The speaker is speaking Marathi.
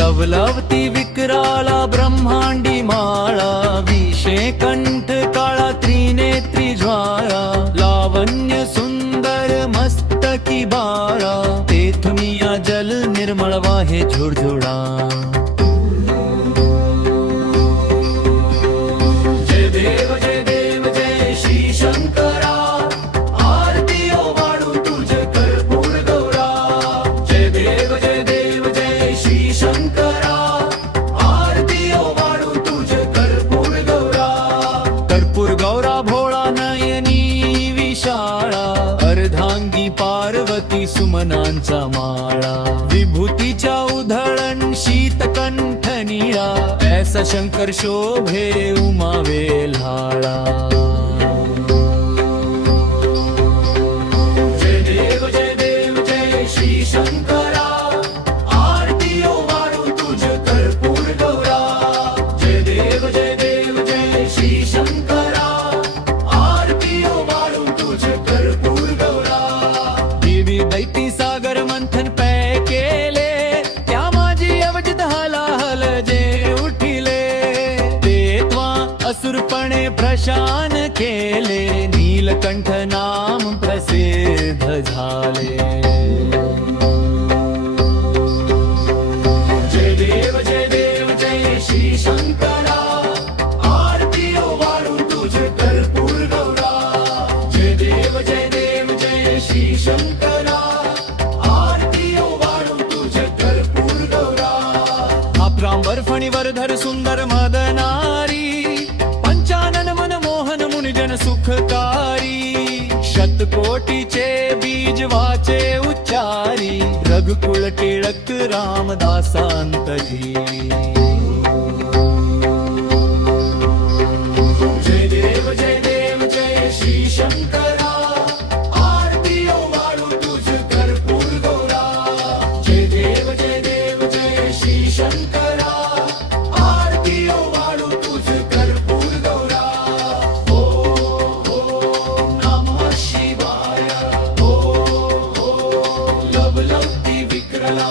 लवलवती विकराला ब्रह्मांडी माळा, विषे कंठ काळा त्रिनेत्री ज्वाळा, लावण्य सुंदर मस्तकी बाळा, तेथुनिया जल निर्मळ वाहे झुळझुळा। जय देव जय देव जय श्री शंकरा, आरती वाढू तुझ कर्पूर गौरा। जय देव जय देव जय श्री शंकरा, आरती वाढू तुझ कर्पूर गौरा। कर्पूर गौरा भोळा नयनी विशाळा, अर्धांगी पार्वती सुमनांचा माळा, विभूतीच्या उधळण शीतकंठ निळा, ऐसा शंकर शोभे उमा वेल्हाळा। जय देव जय देव जय श्री शंकरा, आरती वाढू तुझ कर्पूर गौरा। जय देव जय देव जय श्री शंकरा, आरती वाढू तुझ कर्पूर गौरा। देवी दैती सागर मंथन पै केले, त्या माझी अवजित हलाहल जे उठिले, तेव्हा असुरपणे प्रशान केले, नीलकंठ नाम प्रसिद्ध झाले। जय देव जय श्री शंकरा, आरती वाढू तुझ कर्पूर गौरा। जय देव जय श्री शंकरा, आरती वाढू तुझ कर्पूर गौरा। अप्रांबर फणीवर धर सुंदर मदनारी, पंचानन मन मोहन मुनिजन सुखकारी, शतकोटीचे बीज वाचे उच्चारी, रघुकुल टिळक रामदासांतजी। जय देव जय श्री शंकरा, आरती वाढू तुझ कर्पूर गौरा। जय देव जय श्री शंकरा, आरती वाढू तुझ कर्पूर गौरा। ओम नमः शिवाय, ओम लवलवती विकराला।